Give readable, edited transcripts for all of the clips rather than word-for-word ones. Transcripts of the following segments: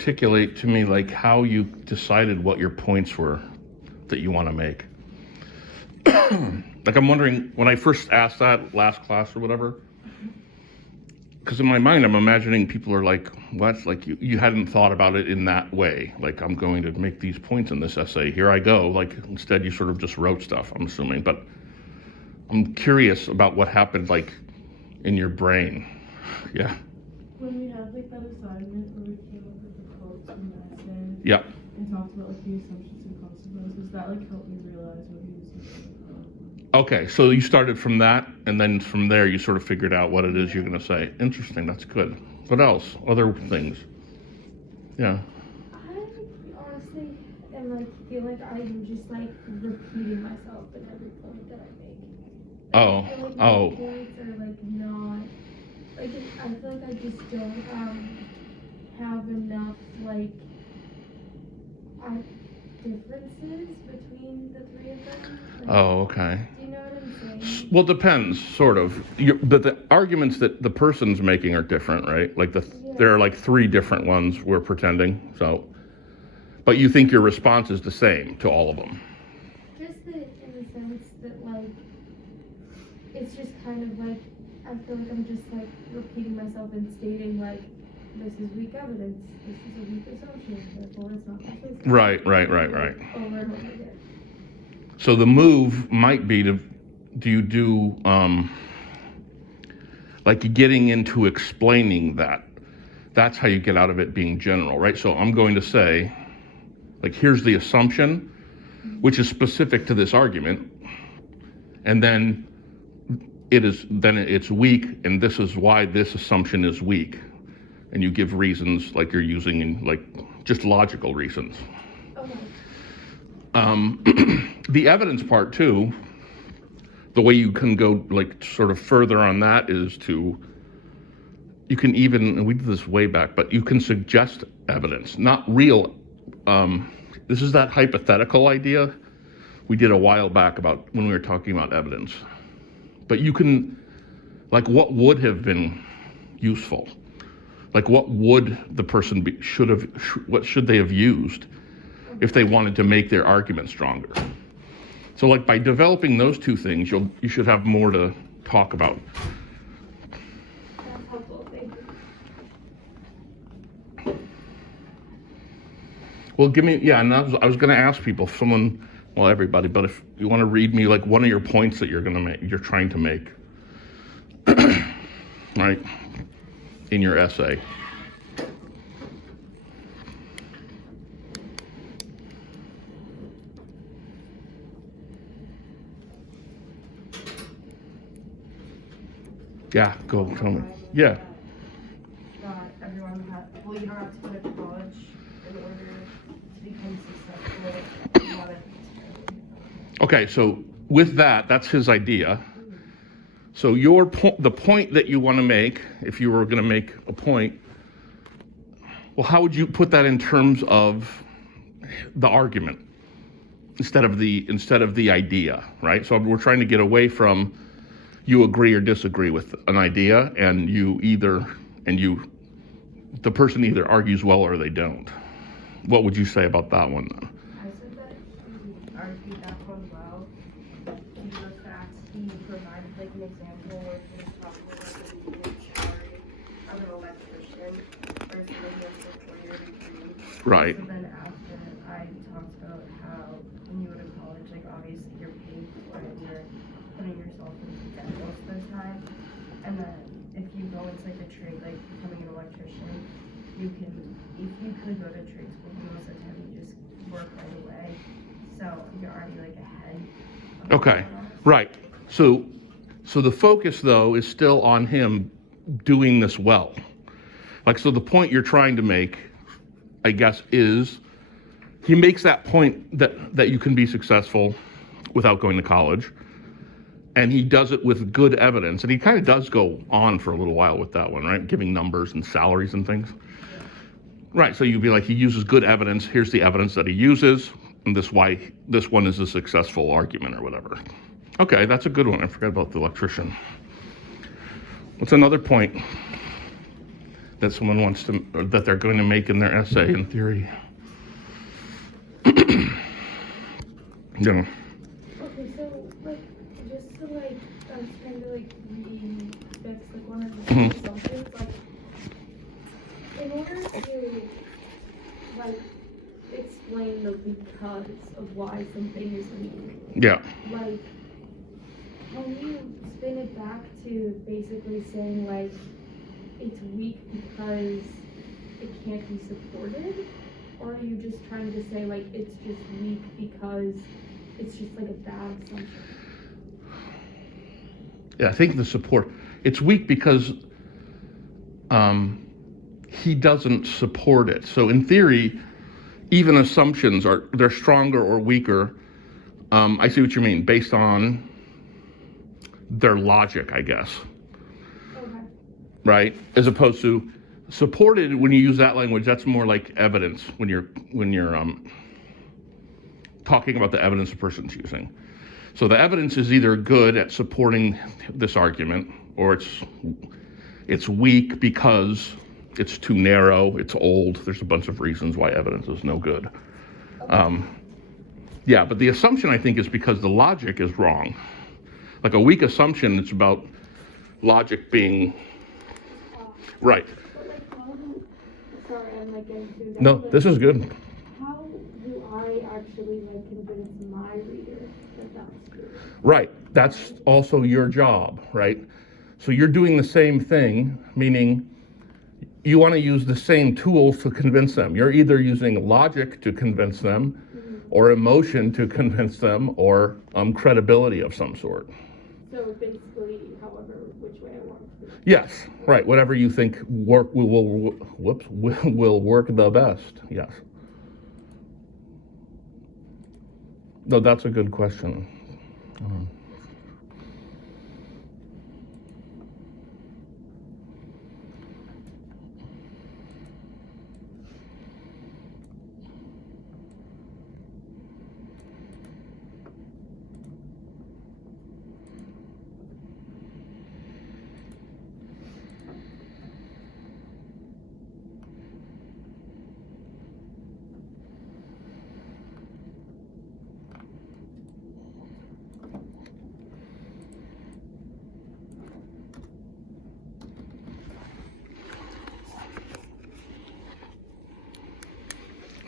articulate to me like how you decided what your points were that you want to make. Like I'm wondering, when I first asked that last class or whatever, because in my mind I'm imagining people are like, what? Like you hadn't thought about it in that way. Like, I'm going to make these points in this essay. Here I go. Like, instead you sort of just wrote stuff, I'm assuming. But I'm curious about what happened, like, in your brain. Yeah. When we had like that assignment where we came up with the quotes from the essay, Yeah. and talked about like the assumptions and consequences, that like helped me realize what he was saying. Okay, so you started from that, and then from there you sort of figured out what it is you're going to say. Interesting, that's good. What else? Other things? Yeah. I honestly am like, feel like I'm just like repeating myself in every point that I make. Oh, I feel like oh. my points are like not, like I feel like I just don't have enough like differences between the three of them. Like, Oh, okay. do you know what I'm saying? Well, depends, sort of. But the arguments that the person's making are different, right? Like there are like three different ones we're pretending. So, but you think your response is the same to all of them. Just that in the sense that like, it's just kind of like, I feel like I'm just like repeating myself and stating like, this is weak evidence, this is a weak assumption, therefore it's not consistent. Right. Over and over again. So the move might be to, do you do, like getting into explaining that? That's how you get out of it being general, right? So I'm going to say, like, here's the assumption, which is specific to this argument, and then it's weak, and this is why this assumption is weak. And you give reasons like you're using in like just logical reasons. Okay. The evidence part too, the way you can go like sort of further on that is you can even, and we did this way back, but you can suggest evidence, not real. This is that hypothetical idea we did a while back about when we were talking about evidence. But you can, like, what would have been useful? Like, what would the person what should they have used if they wanted to make their argument stronger? So, like, by developing those two things, you should have more to talk about. That's helpful, thank you. Well, and I was going to ask people, everybody, but if you want to read me, like, one of your points that you're trying to make, right? In your essay. Yeah, go tell me. Yeah. Not everyone you don't have to go to college in order to become successful. Okay, so with that's his idea. So the point that you want to make, if you were going to make a point, well, how would you put that in terms of the argument instead of the idea, right? So we're trying to get away from you agree or disagree with an idea, and the person either argues well or they don't. What would you say about that one then? I said that he argued that one well. Due to the fact he provided like an example where he was talking about the story of an electrician versus maybe a fourth-year degree. Right. So then after I talked about how when you go to college, like obviously you're paid for it, you're putting yourself into debt most of the time. And then if you go into like a trade, like becoming an electrician, if you could go to trade school, most of the time you just work right away. So you're already like ahead. Okay, right. So the focus though is still on him doing this well. Like, so the point you're trying to make, I guess, is he makes that point that you can be successful without going to college. And he does it with good evidence. And he kind of does go on for a little while with that one, right? Giving numbers and salaries and things. Yeah. Right, so you'd be like, he uses good evidence. Here's the evidence that he uses. And this one is a successful argument or whatever. Okay, that's a good one. I forgot about the electrician. What's another point that someone wants to, or that they're going to make in their essay in theory. Yeah. Okay, so like just to like I was trying to like re-fix like one of the assumptions, like in order to like explain the because of why something is weak, Yeah. like can you spin it back to basically saying like it's weak because it can't be supported? Or are you just trying to say like it's just weak because it's just like a bad assumption? Yeah, I think the support, it's weak because he doesn't support it. So in theory, even assumptions they're stronger or weaker. I see what you mean, based on their logic, I guess. Okay. Right? As opposed to supported, when you use that language, that's more like evidence when you're talking about the evidence a person's using. So the evidence is either good at supporting this argument, or it's weak because it's too narrow, it's old. There's a bunch of reasons why evidence is no good. Yeah, but the assumption, I think, is because the logic is wrong. Like a weak assumption, it's about logic being right. But like sorry, I'm like getting too No, this is good. How do I actually like convince my reader that that's true? Right. That's also your job, right? So you're doing the same thing, meaning you want to use the same tools to convince them. You're either using logic to convince them, or emotion to convince them, or credibility of some sort. So basically, however, which way I want to. Yes, right. Whatever you think will work the best. Yes. No, that's a good question.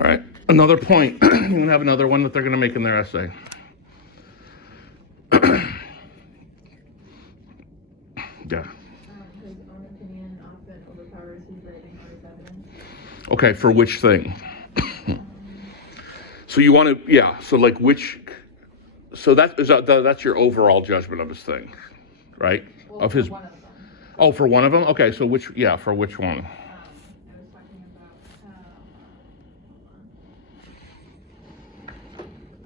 All right, another point. You're going to have another one that they're going to make in their essay. Yeah. His own opinion often overpowers his writing or his evidence. Okay, for which thing? So you want to, yeah, so like which, so that's your overall judgment of his thing, right? Well, of his, for one of them. oh, for one of them? Okay, so which, yeah, for which one? I was talking about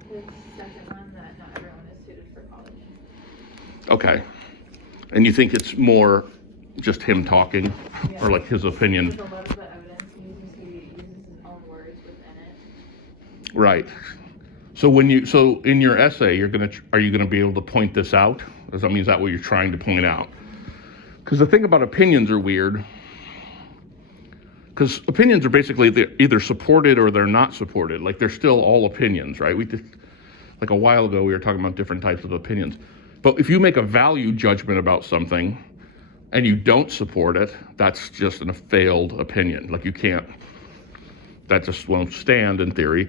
the second one, that not everyone is suited for college. Okay. And you think it's more just him talking, Yeah. or like his opinion? With a lot of the evidence he uses his own words within it. Right. So so in your essay, are you gonna be able to point this out? Is that what you're trying to point out? Because the thing about opinions are weird. Because opinions are basically they're either supported or they're not supported. Like they're still all opinions, right? Like a while ago, we were talking about different types of opinions. But if you make a value judgment about something and you don't support it, that's just a failed opinion. Like you can't. That just won't stand in theory.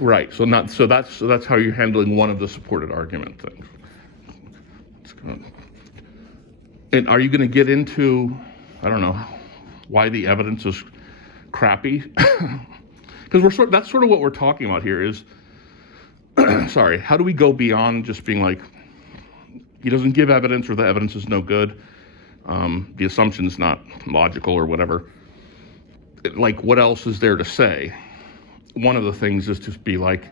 Right. So that's how you're handling one of the supported argument things. And are you going to get into, I don't know, why the evidence is crappy? Because that's sort of what we're talking about here is, sorry, how do we go beyond just being like, he doesn't give evidence or the evidence is no good, the assumption's not logical or whatever. Like, what else is there to say? One of the things is to be like,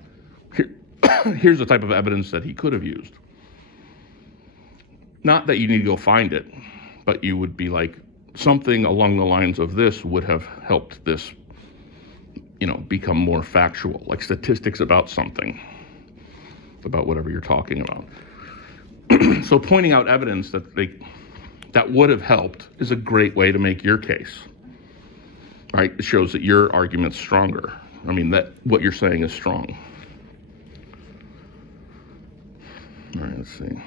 here's the type of evidence that he could have used. Not that you need to go find it, but you would be like, something along the lines of this would have helped this, become more factual, like statistics about something, about whatever you're talking about. So pointing out evidence that would have helped is a great way to make your case, right? It shows that your argument's stronger. I mean, that what you're saying is strong. All right, let's see.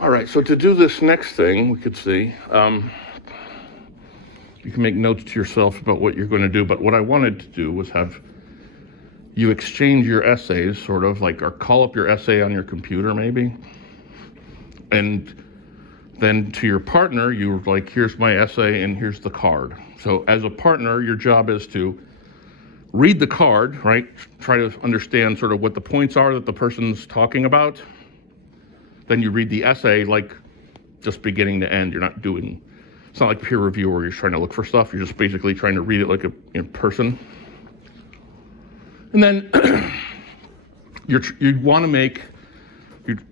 All right, so to do this next thing, we could see, you can make notes to yourself about what you're going to do, but what I wanted to do was have you exchange your essays, sort of like, or call up your essay on your computer maybe, and then to your partner, you're like, here's my essay and here's the card. So as a partner, your job is to read the card, right? Try to understand sort of what the points are that the person's talking about. Then you read the essay like just beginning to end. You're not doing, it's not like peer review where you're trying to look for stuff. You're just basically trying to read it like a person. And then you want to make,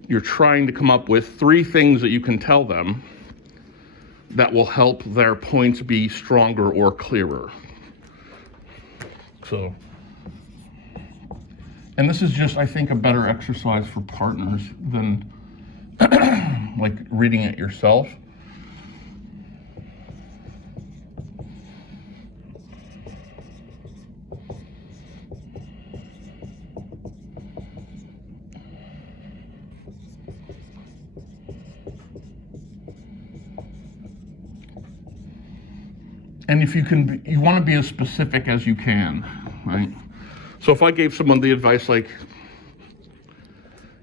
you're trying to come up with 3 things that you can tell them that will help their points be stronger or clearer. So, and this is just, I think, a better exercise for partners than like reading it yourself. And if you can, you want to be as specific as you can, right? So if I gave someone the advice like,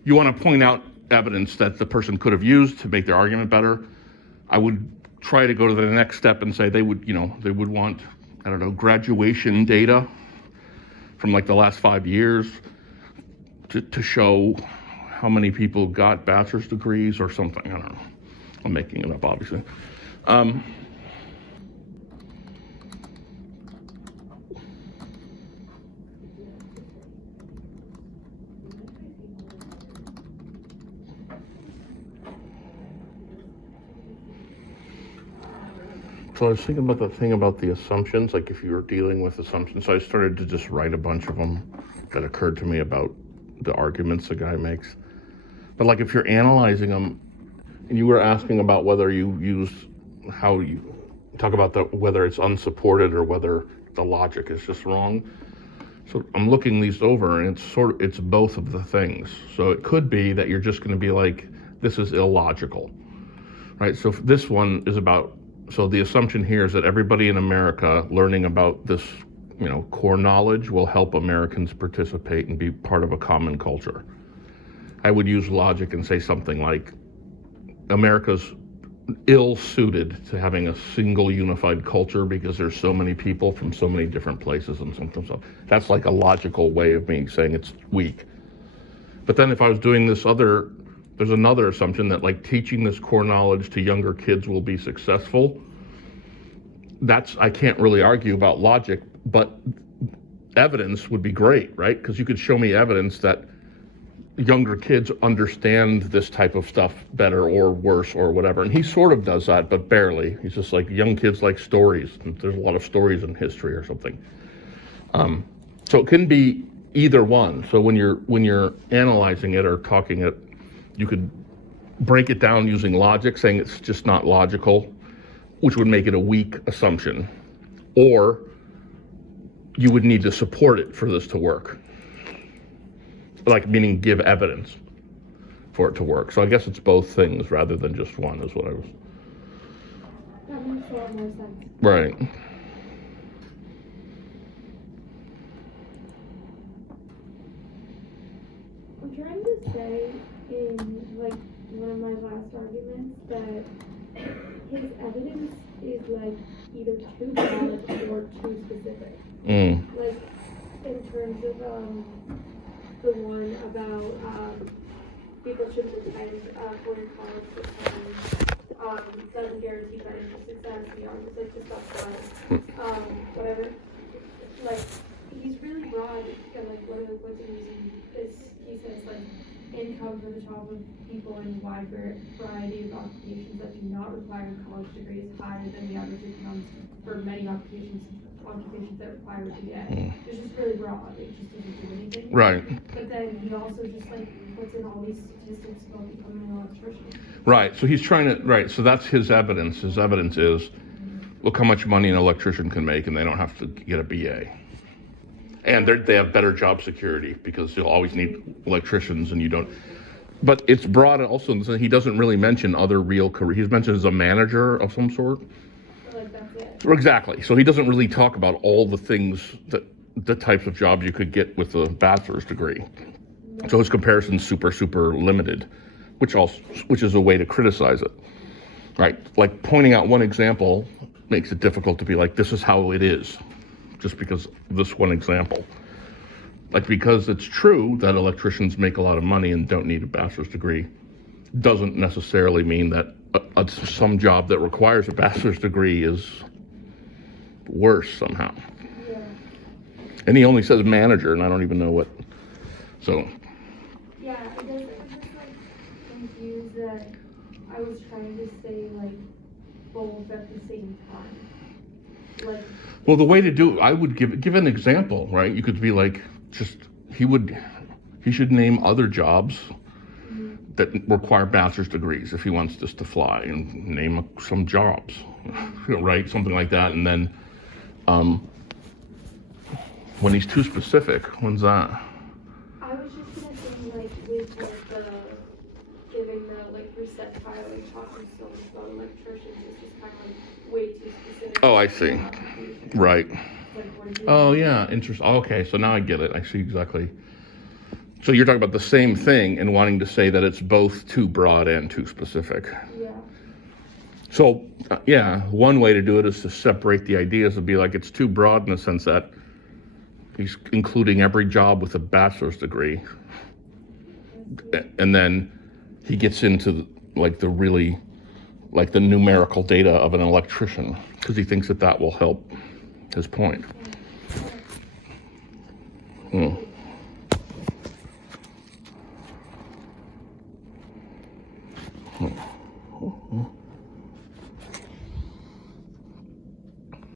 you want to point out evidence that the person could have used to make their argument better, I would try to go to the next step and say they would want, I don't know, graduation data from like the last 5 years to show how many people got bachelor's degrees or something. I don't know. I'm making it up, obviously. So I was thinking about the thing about the assumptions, like if you were dealing with assumptions. So I started to just write a bunch of them that occurred to me about the arguments the guy makes. But like if you're analyzing them, and you were asking about whether you use, how you talk about whether it's unsupported or whether the logic is just wrong. So I'm looking these over, and it's both of the things. So it could be that you're just going to be like, this is illogical, right? So this one is about. So the assumption here is that everybody in America learning about this, core knowledge will help Americans participate and be part of a common culture. I would use logic and say something like, America's ill-suited to having a single unified culture because there's so many people from so many different places and something. So that's like a logical way of me saying it's weak. But then if I was doing there's another assumption that like teaching this core knowledge to younger kids will be successful. I can't really argue about logic, but evidence would be great, right? Because you could show me evidence that younger kids understand this type of stuff better or worse or whatever. And he sort of does that, but barely. He's just like, young kids like stories. There's a lot of stories in history or something. So it can be either one. So when you're analyzing it or talking it, you could break it down using logic, saying it's just not logical, which would make it a weak assumption. Or you would need to support it for this to work. Like, meaning give evidence for it to work. So I guess it's both things rather than just one is what I was. That makes a lot more sense. Right. I'm trying to say in like one of my last arguments that his evidence is like either too broad or too specific. Like in terms of the one about people shouldn't attend foreign college because doesn't guarantee financial success. He argues like just stuff whatever. Like he's really broad, and like one of the points I'm using is he says like income for the top of people in a wide variety of occupations that do not require a college degree is higher than the average income for many occupations that require a BA. It's just really broad. It just doesn't do anything. Right. But then he also just like puts in all these statistics about becoming an electrician. Right. So he's trying to, right. So that's his evidence. His evidence is, look how much money an electrician can make and they don't have to get a BA. And they have better job security because you'll always need electricians and you don't. But it's broad also. He doesn't really mention other real careers. He's mentioned as a manager of some sort. Like that's it. Exactly. So he doesn't really talk about all the things that the types of jobs you could get with a bachelor's degree. So his comparison's super limited, which is a way to criticize it. Right? Like pointing out one example makes it difficult to be like, this is how it is, just because of this one example. Like, because it's true that electricians make a lot of money and don't need a bachelor's degree, doesn't necessarily mean that some job that requires a bachelor's degree is worse somehow. Yeah. And he only says manager, and I don't even know what. So. Yeah, I guess I was just like confused that I was trying to say like both at the same time. Like. Well, the way to do it, I would give an example, right? You could be like, he should name other jobs that require bachelor's degrees if he wants this to fly, and name some jobs, right? Something like that. And then when he's too specific, when's that? I was just gonna say like with like the giving the like percentile and talking so much about electricians, it's just kind of like way too specific. Oh, I see. Right. Oh, yeah. Interesting. Okay, so now I get it. I see exactly. So you're talking about the same thing and wanting to say that it's both too broad and too specific. Yeah. So, one way to do it is to separate the ideas and be like, it's too broad in the sense that he's including every job with a bachelor's degree. And then he gets into like the really, like the numerical data of an electrician, because he thinks that will help his point.